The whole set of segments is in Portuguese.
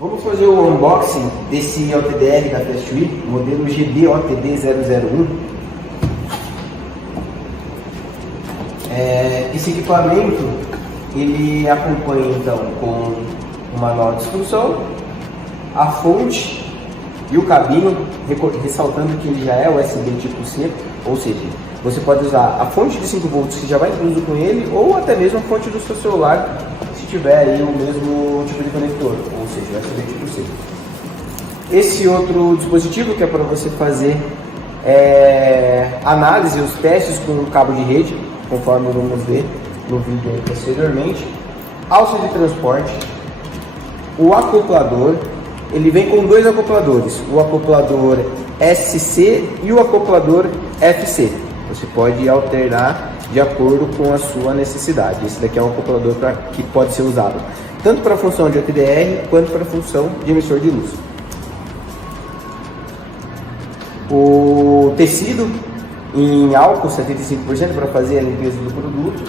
Vamos fazer o unboxing desse OTDR da Fastwheel, modelo GD-OTD001. Esse equipamento ele acompanha então com o manual de instrução, a fonte e o cabinho, ressaltando que ele já é USB tipo C, ou seja, você pode usar a fonte de 5 volts que já vai incluso com ele, ou até mesmo a fonte do seu celular, se tiver aí o mesmo tipo de conector, ou seja, USB tipo C. Esse outro dispositivo que é para você fazer análise, os testes com o cabo de rede, conforme vamos ver no vídeo aí posteriormente, alça de transporte, o acoplador. Ele vem com dois acopladores, o acoplador SC e o acoplador FC. Você pode alternar de acordo com a sua necessidade. Esse daqui é um acoplador que pode ser usado tanto para a função de OTDR quanto para a função de emissor de luz. O tecido em álcool 75% para fazer a limpeza do produto,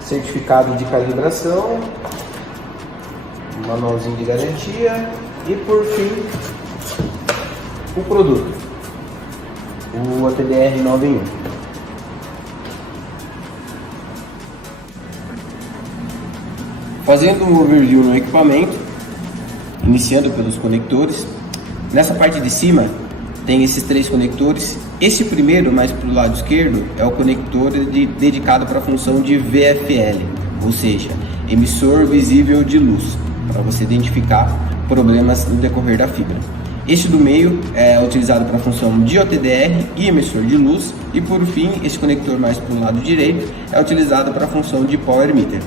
certificado de calibração, manualzinho de garantia e por fim o produto, o OTDR 9 em 1. Fazendo um overview no equipamento, iniciando pelos conectores. Nessa parte de cima tem esses 3 conectores. Esse primeiro, mais para o lado esquerdo, é o conector dedicado para a função de VFL, ou seja, emissor visível de luz, para você identificar problemas no decorrer da fibra. Este do meio é utilizado para a função de OTDR e emissor de luz, e por fim, esse conector mais para o lado direito é utilizado para a função de Power Meter.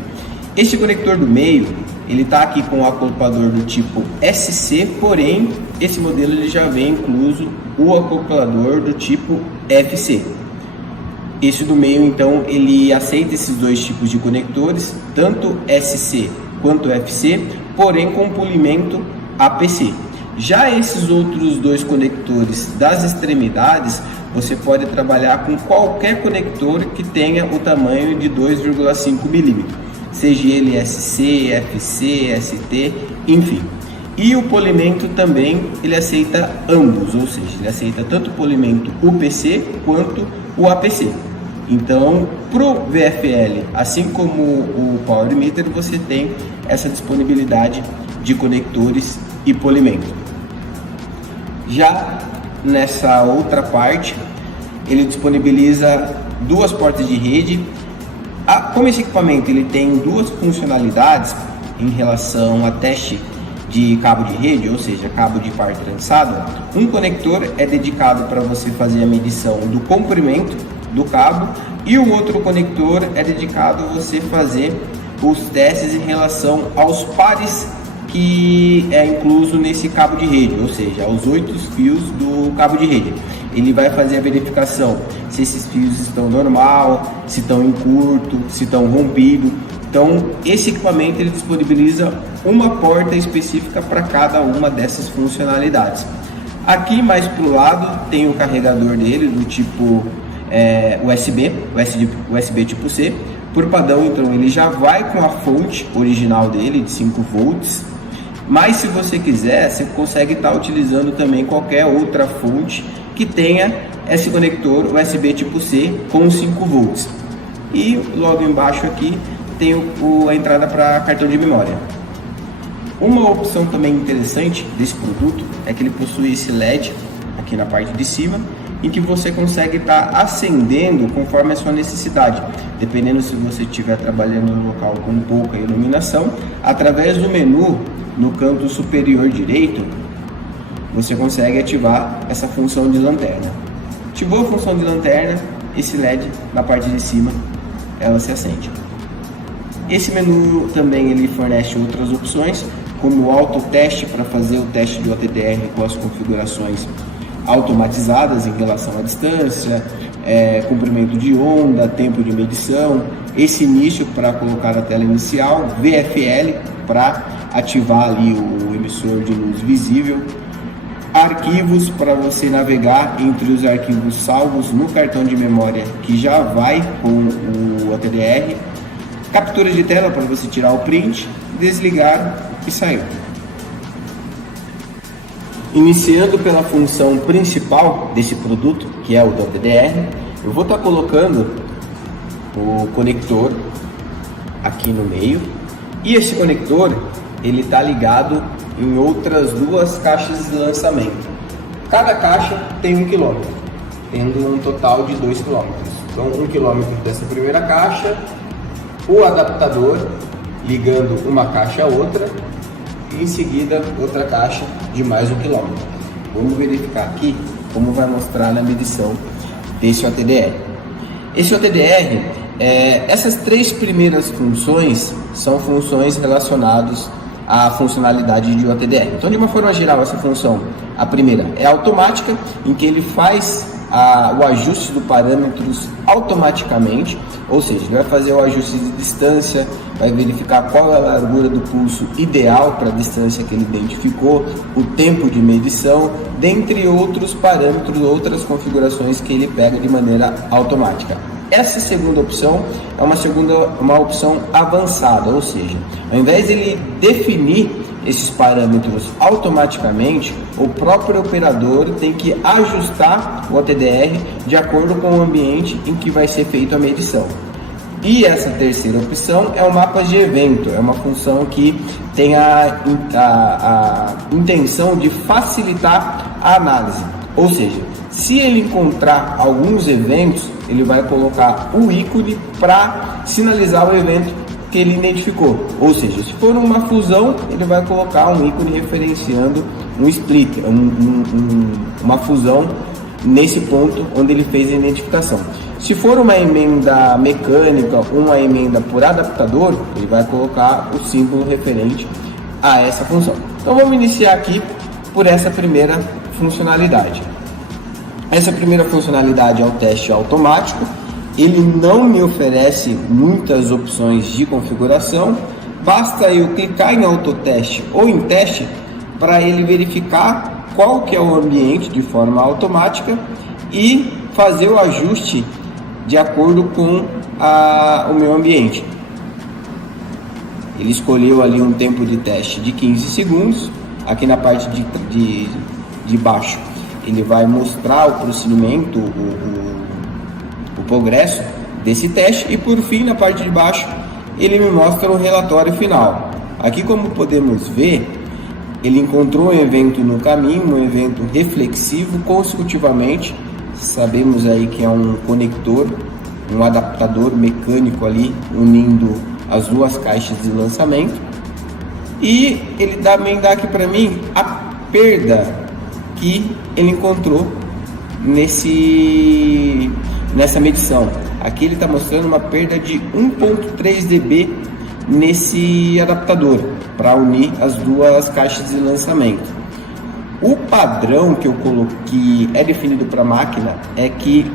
Este conector do meio, ele está aqui com o acoplador do tipo SC, porém esse modelo ele já vem incluso o acoplador do tipo FC. Esse do meio então ele aceita esses dois tipos de conectores, tanto SC quanto FC, porém com polimento APC. Já esses outros dois conectores das extremidades, você pode trabalhar com qualquer conector que tenha o tamanho de 2,5 mm, seja ele SC, FC, ST, enfim. E o polimento também ele aceita ambos, ou seja, ele aceita tanto o polimento UPC quanto o APC. Então, para o VFL, assim como o Power Meter, você tem essa disponibilidade de conectores e polimento. Já nessa outra parte, ele disponibiliza 2 portas de rede. Como esse equipamento ele tem 2 funcionalidades em relação a teste de cabo de rede, ou seja, cabo de par trançado, um conector é dedicado para você fazer a medição do comprimento do cabo e o outro conector é dedicado a você fazer os testes em relação aos pares que é incluso nesse cabo de rede, ou seja, aos 8 fios do cabo de rede. Ele vai fazer a verificação se esses fios estão normal, se estão em curto, se estão rompidos. Então, esse equipamento ele disponibiliza uma porta específica para cada uma dessas funcionalidades. Aqui mais para o lado tem o carregador dele do tipo USB tipo C. Por padrão, então, ele já vai com a fonte original dele de 5 volts. Mas se você quiser, você consegue estar utilizando também qualquer outra fonte que tenha esse conector USB tipo C com 5 volts. E logo embaixo aqui tem a entrada para cartão de memória. Uma opção também interessante desse produto é que ele possui esse LED aqui na parte de cima, em que você consegue estar acendendo conforme a sua necessidade, dependendo se você estiver trabalhando em um local com pouca iluminação. Através do menu no canto superior direito, você consegue ativar essa função de lanterna. Ativou a função de lanterna, esse LED na parte de cima ela se acende. Esse menu também ele fornece outras opções, como o autoteste para fazer o teste de OTDR com as configurações automatizadas em relação à distância, comprimento de onda, tempo de medição, esse início para colocar a tela inicial, VFL para ativar ali o emissor de luz visível, arquivos para você navegar entre os arquivos salvos no cartão de memória que já vai com o OTDR, captura de tela para você tirar o print, desligar e sair. Iniciando pela função principal desse produto, que é o do OTDR, eu vou estar colocando o conector aqui no meio, e esse conector ele está ligado em outras duas caixas de lançamento. Cada caixa tem 1 km, tendo um total de 2 km. Então 1 km dessa primeira caixa, o adaptador ligando uma caixa a outra, e em seguida outra caixa de mais 1 km. Vamos verificar aqui como vai mostrar na medição desse OTDR. Esse OTDR, essas 3 primeiras funções são funções relacionadas à funcionalidade de OTDR. Então, de uma forma geral, essa função, a primeira é automática, em que ele faz o ajuste dos parâmetros automaticamente, ou seja, ele vai fazer o ajuste de distância, vai verificar qual é a largura do pulso ideal para a distância que ele identificou, o tempo de medição, dentre outros parâmetros, outras configurações que ele pega de maneira automática. Essa segunda opção é uma opção avançada, ou seja, ao invés de ele definir esses parâmetros automaticamente, o próprio operador tem que ajustar o OTDR de acordo com o ambiente em que vai ser feita a medição. E essa terceira opção é o mapa de evento, é uma função que tem a intenção de facilitar a análise, ou seja, se ele encontrar alguns eventos, ele vai colocar o ícone para sinalizar o evento que ele identificou. Ou seja, se for uma fusão, ele vai colocar um ícone referenciando um split, uma fusão nesse ponto onde ele fez a identificação. Se for uma emenda mecânica ou uma emenda por adaptador, ele vai colocar o símbolo referente a essa função. Então vamos iniciar aqui por essa primeira funcionalidade. Essa primeira funcionalidade é o teste automático. Ele não me oferece muitas opções de configuração, basta eu clicar em autoteste ou em teste para ele verificar qual que é o ambiente de forma automática e fazer o ajuste de acordo com o meu ambiente. Ele escolheu ali um tempo de teste de 15 segundos, aqui na parte de baixo ele vai mostrar o procedimento, o progresso desse teste, e por fim, na parte de baixo, ele me mostra o relatório final. Aqui, como podemos ver, ele encontrou um evento no caminho, um evento reflexivo consecutivamente. Sabemos aí que é um conector, um adaptador mecânico ali unindo as duas caixas de lançamento, e ele também dá aqui para mim a perda que ele encontrou nessa medição. Aqui ele está mostrando uma perda de 1.3 dB nesse adaptador para unir as duas caixas de lançamento. O padrão que eu coloquei é definido para a máquina é que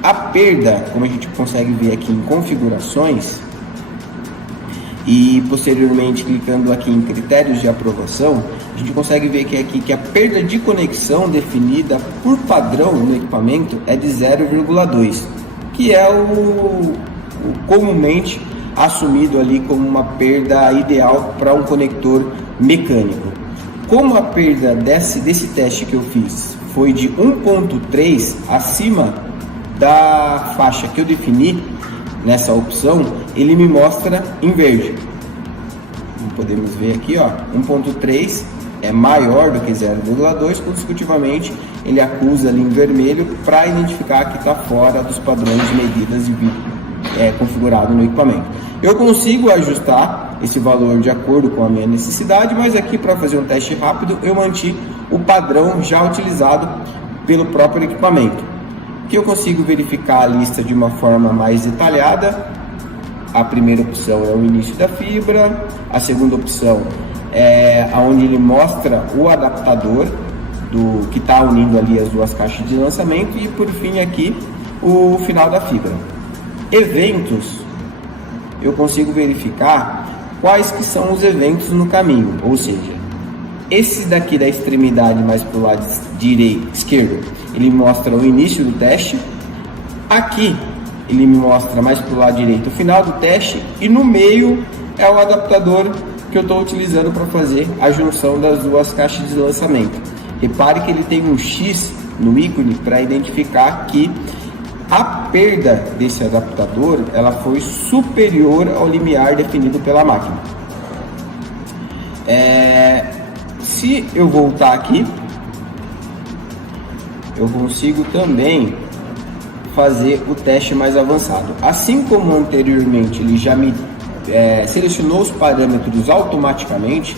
a perda, como a gente consegue ver aqui em configurações e posteriormente clicando aqui em critérios de aprovação, a gente consegue ver que a perda de conexão definida por padrão no equipamento é de 0,2, que é o comumente assumido ali como uma perda ideal para um conector mecânico. Como a perda desse teste que eu fiz foi de 1.3 acima da faixa que eu defini nessa opção, ele me mostra em verde. Como podemos ver aqui, ó, 1.3 é maior do que 0,2, consecutivamente ele acusa ali em vermelho para identificar que está fora dos padrões de medidas configurado no equipamento. Eu consigo ajustar esse valor de acordo com a minha necessidade, mas aqui para fazer um teste rápido eu mantive o padrão já utilizado pelo próprio equipamento. Aqui eu consigo verificar a lista de uma forma mais detalhada. A primeira opção é o início da fibra, a segunda opção é onde ele mostra o adaptador que está unindo ali as duas caixas de lançamento, e por fim aqui o final da fibra. Eventos, eu consigo verificar quais que são os eventos no caminho, ou seja, esse daqui da extremidade mais para o lado esquerdo, ele mostra o início do teste. Aqui ele me mostra mais para o lado direito o final do teste, e no meio é o adaptador que eu estou utilizando para fazer a junção das duas caixas de lançamento. Repare que ele tem um X no ícone para identificar que a perda desse adaptador ela foi superior ao limiar definido pela máquina. Se eu voltar aqui, eu consigo também fazer o teste mais avançado. Assim como anteriormente ele já me selecionou os parâmetros automaticamente,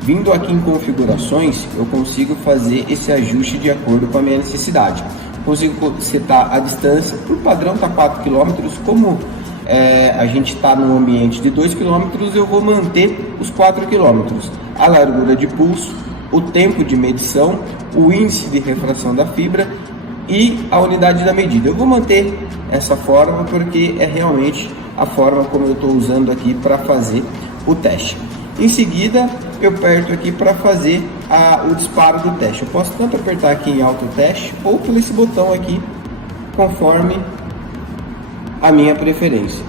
vindo aqui em configurações, eu consigo fazer esse ajuste de acordo com a minha necessidade. Consigo setar a distância, por padrão está 4 km, como a gente está no ambiente de 2 km, eu vou manter os 4 km. A largura de pulso, o tempo de medição, o índice de refração da fibra e a unidade da medida. Eu vou manter essa forma porque é realmente a forma como eu estou usando aqui para fazer o teste. Em seguida, eu aperto aqui para fazer o disparo do teste. Eu posso tanto apertar aqui em auto teste ou por esse botão aqui, conforme a minha preferência.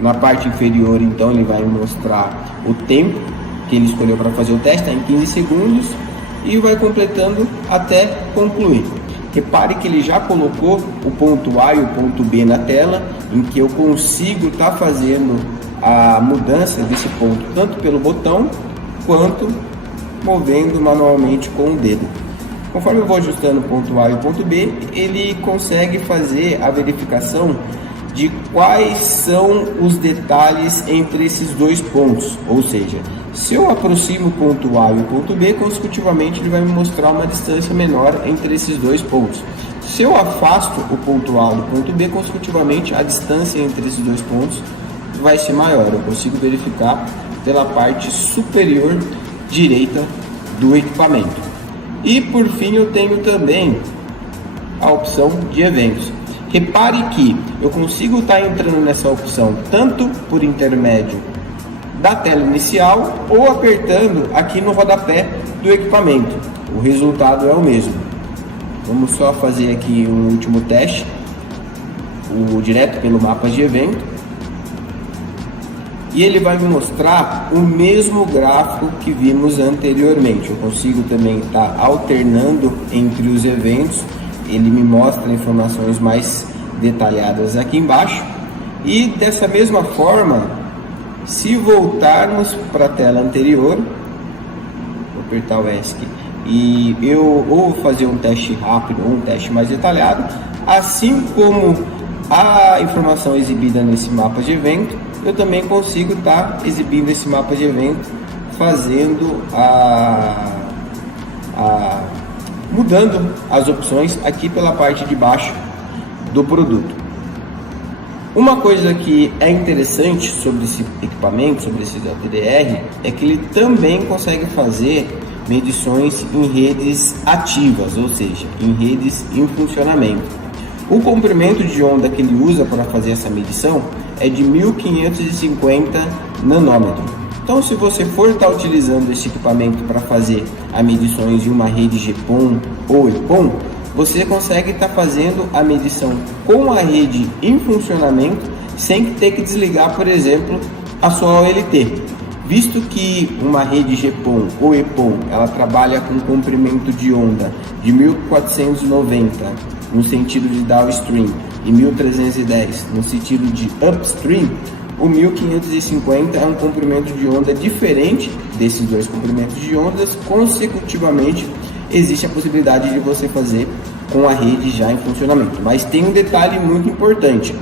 Na parte inferior, então, ele vai mostrar o tempo que ele escolheu para fazer o teste, está em 15 segundos, e vai completando até concluir. Repare que ele já colocou o ponto A e o ponto B na tela, em que eu consigo estar fazendo a mudança desse ponto tanto pelo botão quanto movendo manualmente com o dedo. Conforme eu vou ajustando o ponto A e o ponto B, ele consegue fazer a verificação de quais são os detalhes entre esses dois pontos, ou seja, se eu aproximo o ponto A e o ponto B, consecutivamente ele vai me mostrar uma distância menor entre esses dois pontos. Se eu afasto o ponto A do ponto B, consecutivamente a distância entre esses dois pontos vai ser maior. Eu consigo verificar pela parte superior direita do equipamento. E por fim eu tenho também a opção de eventos. Repare que eu consigo estar entrando nessa opção tanto por intermédio da tela inicial ou apertando aqui no rodapé do equipamento. O resultado é o mesmo. Vamos só fazer aqui um último teste, direto pelo mapa de evento. E ele vai me mostrar o mesmo gráfico que vimos anteriormente. Eu consigo também estar alternando entre os eventos. Ele me mostra informações mais detalhadas aqui embaixo. E dessa mesma forma, se voltarmos para a tela anterior, vou apertar o ESC e eu vou fazer um teste rápido ou um teste mais detalhado, assim como a informação exibida nesse mapa de evento, eu também consigo estar exibindo esse mapa de evento, fazendo mudando as opções aqui pela parte de baixo do produto. Uma coisa que é interessante sobre esse equipamento, sobre esse OTDR, é que ele também consegue fazer medições em redes ativas, ou seja, em redes em funcionamento. O comprimento de onda que ele usa para fazer essa medição é de 1550 nanômetros. Então, se você for estar utilizando esse equipamento para fazer as medições de uma rede GPON ou EPON, você consegue estar fazendo a medição com a rede em funcionamento sem ter que desligar, por exemplo, a sua OLT. Visto que uma rede GPON ou EPON ela trabalha com comprimento de onda de 1490 no sentido de downstream e 1310 no sentido de upstream, o 1550 é um comprimento de onda diferente desses dois comprimentos de ondas. Consecutivamente, existe a possibilidade de você fazer com a rede já em funcionamento. Mas tem um detalhe muito importante.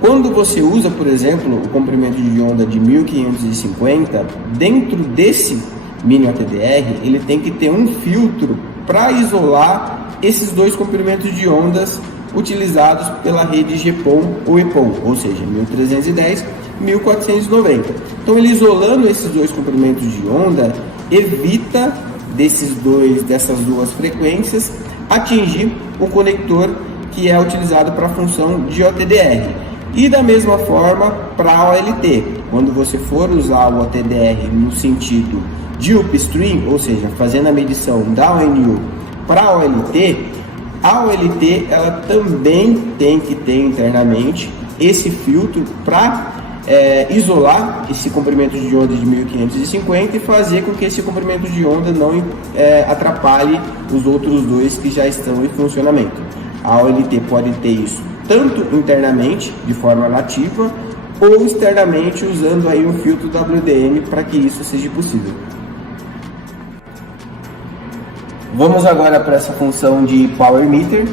Quando você usa, por exemplo, o comprimento de onda de 1550, dentro desse mini OTDR, ele tem que ter um filtro para isolar esses dois comprimentos de ondas utilizados pela rede GPON ou EPON, ou seja, 1310 e 1490. Então, ele isolando esses dois comprimentos de onda, evita dessas duas frequências atingir o conector que é utilizado para a função de OTDR. E da mesma forma para a OLT, quando você for usar o OTDR no sentido de upstream, ou seja, fazendo a medição da ONU para a OLT, A OLT ela também tem que ter internamente esse filtro para isolar esse comprimento de onda de 1550 e fazer com que esse comprimento de onda não atrapalhe os outros dois que já estão em funcionamento. A OLT pode ter isso tanto internamente, de forma nativa, ou externamente, usando aí um filtro WDM para que isso seja possível. Vamos agora para essa função de Power Meter.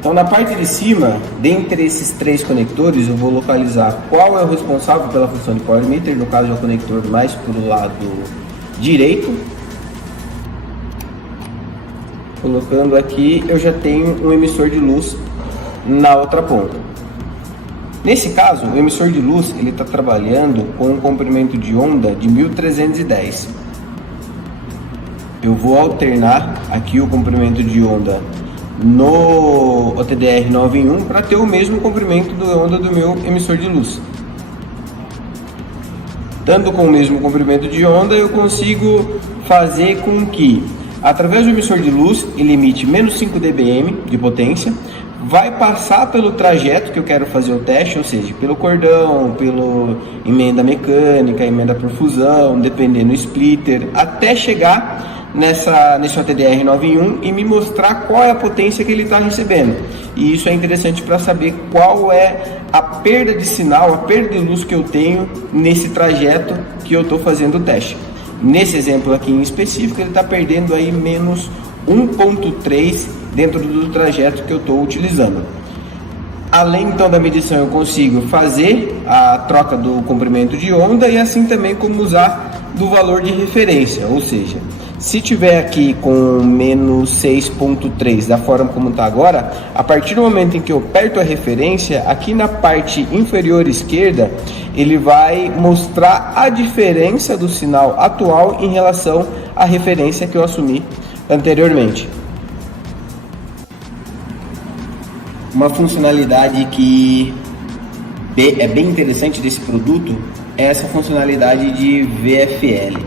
Então, na parte de cima, dentre esses três conectores, eu vou localizar qual é o responsável pela função de Power Meter. No caso, é o conector mais para o lado direito. Colocando aqui, eu já tenho um emissor de luz na outra ponta. Nesse caso, o emissor de luz ele está trabalhando com um comprimento de onda de 1310. Eu vou alternar aqui o comprimento de onda no OTDR 9 em 1 para ter o mesmo comprimento de onda do meu emissor de luz. Estando com o mesmo comprimento de onda, eu consigo fazer com que, através do emissor de luz, ele emite menos 5 dBm de potência, vai passar pelo trajeto que eu quero fazer o teste, ou seja, pelo cordão, pela emenda mecânica, emenda por fusão, dependendo do splitter, até chegar nesse OTDR 9 em 1 e me mostrar qual é a potência que ele está recebendo. E isso é interessante para saber qual é a perda de sinal, a perda de luz que eu tenho nesse trajeto que eu estou fazendo o teste. Nesse exemplo aqui em específico, ele está perdendo aí menos 1.3 dentro do trajeto que eu estou utilizando. Além então da medição, eu consigo fazer a troca do comprimento de onda e assim também como usar do valor de referência, ou seja, se tiver aqui com menos 6.3 da forma como está agora, a partir do momento em que eu aperto a referência, aqui na parte inferior esquerda, ele vai mostrar a diferença do sinal atual em relação à referência que eu assumi anteriormente. Uma funcionalidade que é bem interessante desse produto é essa funcionalidade de VFL.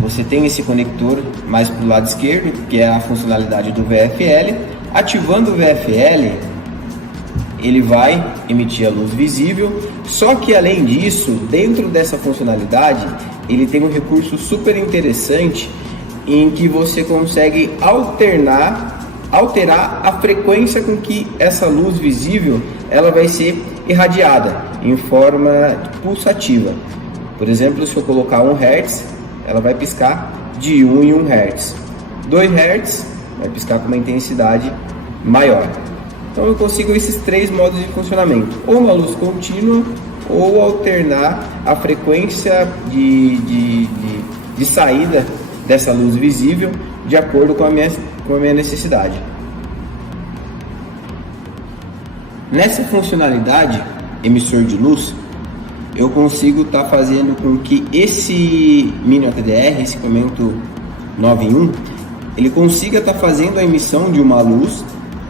Você tem esse conector mais para o lado esquerdo, que é a funcionalidade do VFL. Ativando o VFL, ele vai emitir a luz visível. Só que além disso, dentro dessa funcionalidade, ele tem um recurso super interessante em que você consegue alterar a frequência com que essa luz visível ela vai ser irradiada em forma pulsativa. Por exemplo, se eu colocar 1 Hz, ela vai piscar de 1 em 1 Hz. 2 Hz vai piscar com uma intensidade maior. Então eu consigo esses três modos de funcionamento: ou uma luz contínua, ou alternar a frequência de saída dessa luz visível de acordo com a minha necessidade. Nessa funcionalidade emissor de luz, eu consigo estar fazendo com que esse mini OTDR, esse equipamento 9 em 1, ele consiga estar fazendo a emissão de uma luz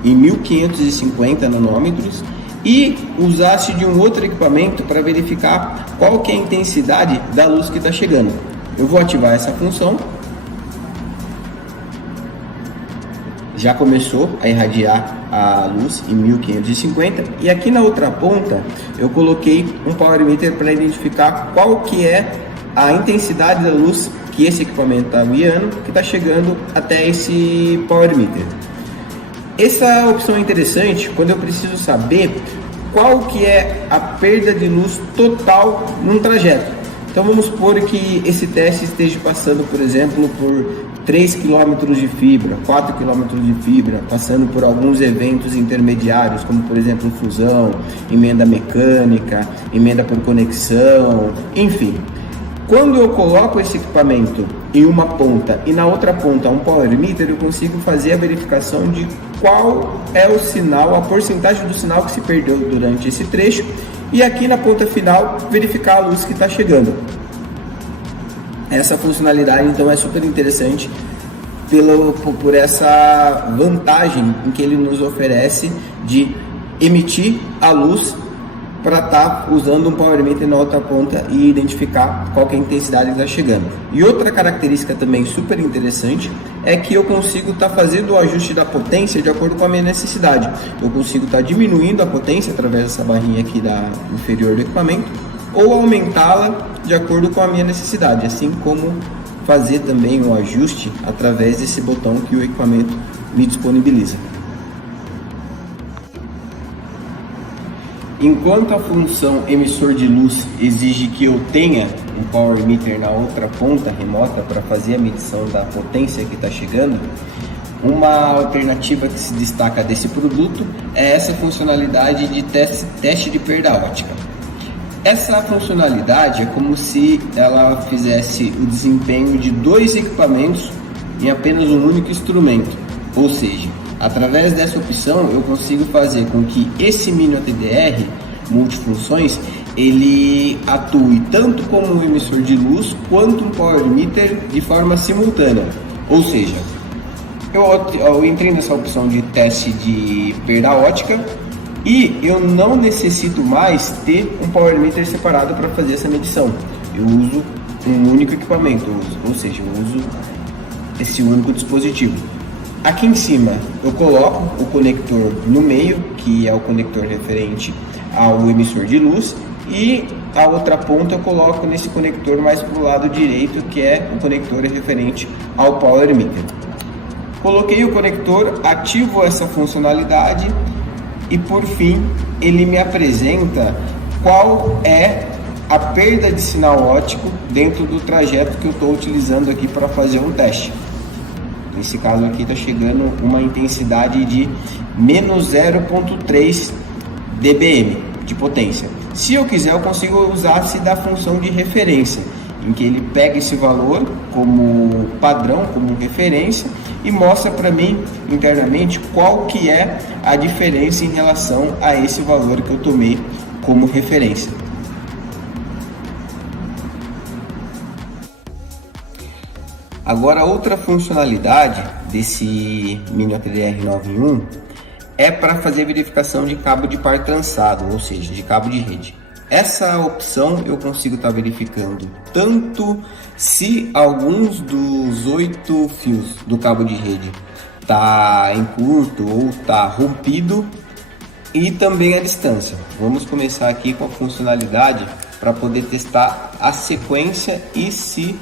em 1550 nanômetros e usar-se de um outro equipamento para verificar qual que é a intensidade da luz que está chegando. Eu vou ativar essa função. Já começou a irradiar a luz em 1550 e aqui na outra ponta eu coloquei um power meter para identificar qual que é a intensidade da luz que esse equipamento está enviando, que está chegando até esse power meter. Essa opção é interessante quando eu preciso saber qual que é a perda de luz total num trajeto. Então vamos supor que esse teste esteja passando, por exemplo, por 3 km de fibra, 4 km de fibra, passando por alguns eventos intermediários, como por exemplo fusão, emenda mecânica, emenda por conexão, enfim. Quando eu coloco esse equipamento em uma ponta e na outra ponta um power meter, eu consigo fazer a verificação de qual é o sinal, a porcentagem do sinal que se perdeu durante esse trecho, e aqui na ponta final verificar a luz que está chegando. Essa funcionalidade então é super interessante por essa vantagem em que ele nos oferece de emitir a luz para estar usando um power meter na outra ponta e identificar qual que é a intensidade que está chegando. E outra característica também super interessante é que eu consigo estar fazendo o ajuste da potência de acordo com a minha necessidade. Eu consigo estar diminuindo a potência através dessa barrinha aqui da inferior do equipamento ou aumentá-la de acordo com a minha necessidade, assim como fazer também o ajuste através desse botão que o equipamento me disponibiliza. Enquanto a função emissor de luz exige que eu tenha um power meter na outra ponta remota para fazer a medição da potência que está chegando, uma alternativa que se destaca desse produto é essa funcionalidade de teste de perda ótica. Essa funcionalidade é como se ela fizesse o desempenho de dois equipamentos em apenas um único instrumento, ou seja, através dessa opção eu consigo fazer com que esse mini OTDR multifunções ele atue tanto como um emissor de luz quanto um power meter de forma simultânea, ou seja, eu entrei nessa opção de teste de perda ótica e eu não necessito mais ter um power meter separado para fazer essa medição. Eu uso um único equipamento, ou seja, eu uso esse único dispositivo. Aqui em cima eu coloco o conector no meio, que é o conector referente ao emissor de luz, e a outra ponta eu coloco nesse conector mais para o lado direito, que é o conector referente ao power meter. Coloquei o conector, ativo essa funcionalidade e por fim ele me apresenta qual é a perda de sinal óptico dentro do trajeto que eu estou utilizando aqui para fazer um teste. Nesse caso aqui está chegando uma intensidade de menos 0,3 dBm de potência. Se eu quiser, eu consigo usar-se da função de referência, em que ele pega esse valor como padrão, como referência, e mostra para mim internamente qual que é a diferença em relação a esse valor que eu tomei como referência. Agora, outra funcionalidade desse Mini OTDR 9 em 1 é para fazer verificação de cabo de par trançado, ou seja, de cabo de rede. Essa opção eu consigo estar verificando tanto se alguns dos 8 fios do cabo de rede está em curto ou está rompido, e também a distância. Vamos começar aqui com a funcionalidade para poder testar a sequência e se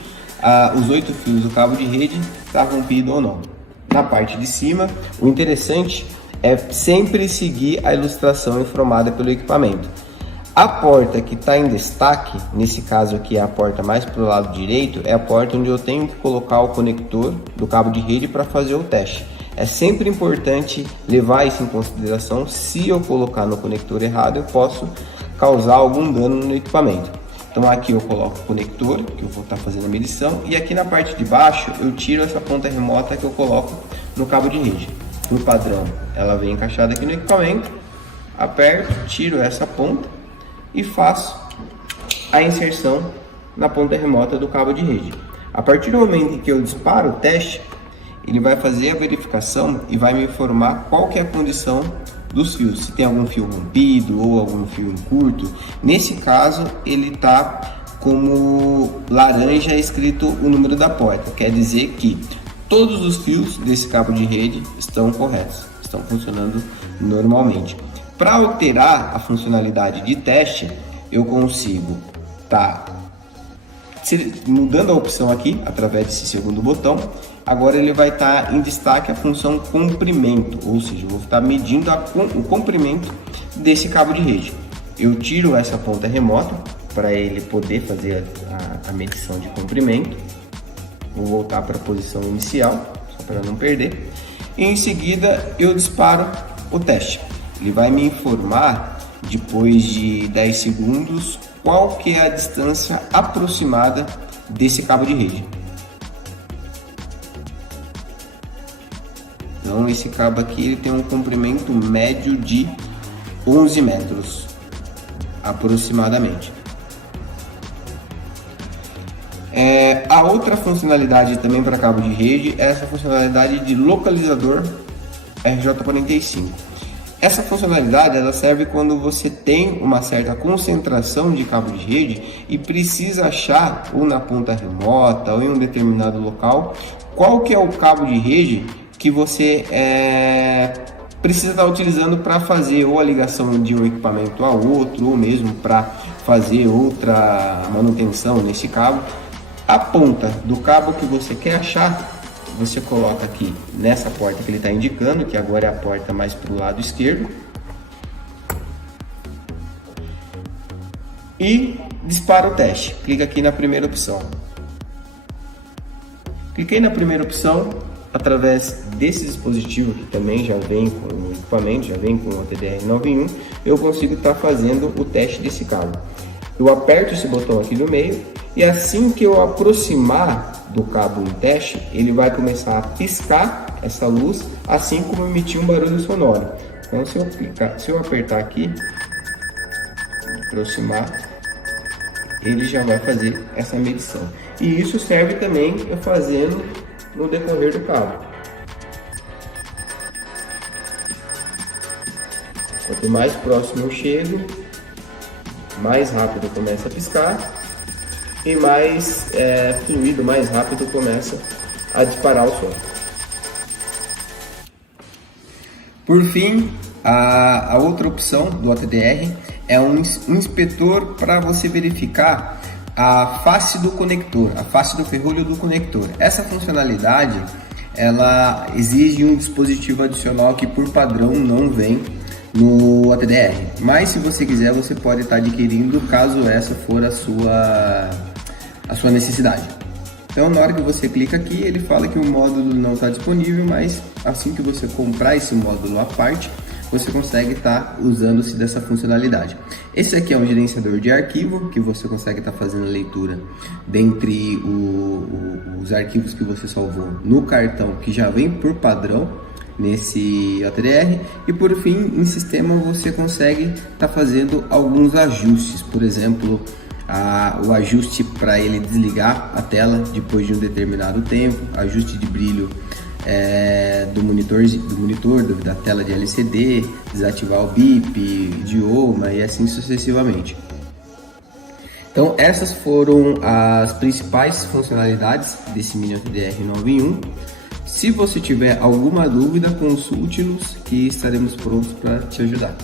os 8 fios do cabo de rede está rompido ou não. Na parte de cima, o interessante é sempre seguir a ilustração informada pelo equipamento. A porta que está em destaque, nesse caso aqui é a porta mais para o lado direito, é a porta onde eu tenho que colocar o conector do cabo de rede para fazer o teste. É sempre importante levar isso em consideração. Se eu colocar no conector errado, eu posso causar algum dano no equipamento. Então aqui eu coloco o conector, que eu vou estar fazendo a medição, e aqui na parte de baixo eu tiro essa ponta remota que eu coloco no cabo de rede. Por padrão, ela vem encaixada aqui no equipamento, aperto, tiro essa ponta e faço a inserção na ponta remota do cabo de rede. A partir do momento em que eu disparo o teste, ele vai fazer a verificação e vai me informar qual que é a condição dos fios, se tem algum fio rompido ou algum fio em curto. Nesse caso, ele está como laranja escrito o número da porta, quer dizer que todos os fios desse cabo de rede estão corretos, estão funcionando normalmente. Para alterar a funcionalidade de teste, eu consigo mudando a opção aqui através desse segundo botão. Agora ele vai estar em destaque a função comprimento, ou seja, eu vou estar medindo o comprimento desse cabo de rede. Eu tiro essa ponta remota para ele poder fazer a medição de comprimento. Vou voltar para a posição inicial, só para não perder. E em seguida eu disparo o teste. Ele vai me informar, depois de 10 segundos, qual que é a distância aproximada desse cabo de rede. Então esse cabo aqui ele tem um comprimento médio de 11 metros aproximadamente. A outra funcionalidade também para cabo de rede é essa funcionalidade de localizador RJ45. Essa funcionalidade ela serve quando você tem uma certa concentração de cabo de rede e precisa achar, ou na ponta remota ou em um determinado local, qual que é o cabo de rede que você precisa estar utilizando para fazer ou a ligação de um equipamento a outro, ou mesmo para fazer outra manutenção nesse cabo. A ponta do cabo que você quer achar, você coloca aqui nessa porta que ele está indicando, que agora é a porta mais para o lado esquerdo, e dispara o teste. Clica aqui na primeira opção. Cliquei na primeira opção. Através desse dispositivo que também já vem com o equipamento, já vem com o TDR91, eu consigo estar fazendo o teste desse cabo. Eu aperto esse botão aqui no meio e assim que eu aproximar do cabo em teste, ele vai começar a piscar essa luz, assim como emitir um barulho sonoro. Então se eu apertar aqui, aproximar, ele já vai fazer essa medição. E isso serve também eu fazendo no decorrer do cabo. Quanto mais próximo eu chego, mais rápido começa a piscar e mais fluido, mais rápido começa a disparar o som. Por fim, a outra opção do OTDR é um inspetor para você verificar a face do conector, a face do ferrolho do conector. Essa funcionalidade ela exige um dispositivo adicional que por padrão não vem no OTDR, mas se você quiser você pode estar adquirindo caso essa for a sua necessidade. Então na hora que você clica aqui ele fala que o módulo não está disponível, mas assim que você comprar esse módulo à parte você consegue estar usando-se dessa funcionalidade. Esse aqui é um gerenciador de arquivo, que você consegue estar fazendo a leitura dentre os arquivos que você salvou no cartão, que já vem por padrão nesse OTDR. E por fim, em sistema você consegue estar fazendo alguns ajustes, por exemplo, o ajuste para ele desligar a tela depois de um determinado tempo, ajuste de brilho do monitor, da tela de LCD, desativar o bip, idioma e assim sucessivamente. Então essas foram as principais funcionalidades desse Mini OTDR91. Se você tiver alguma dúvida, consulte-nos que estaremos prontos para te ajudar.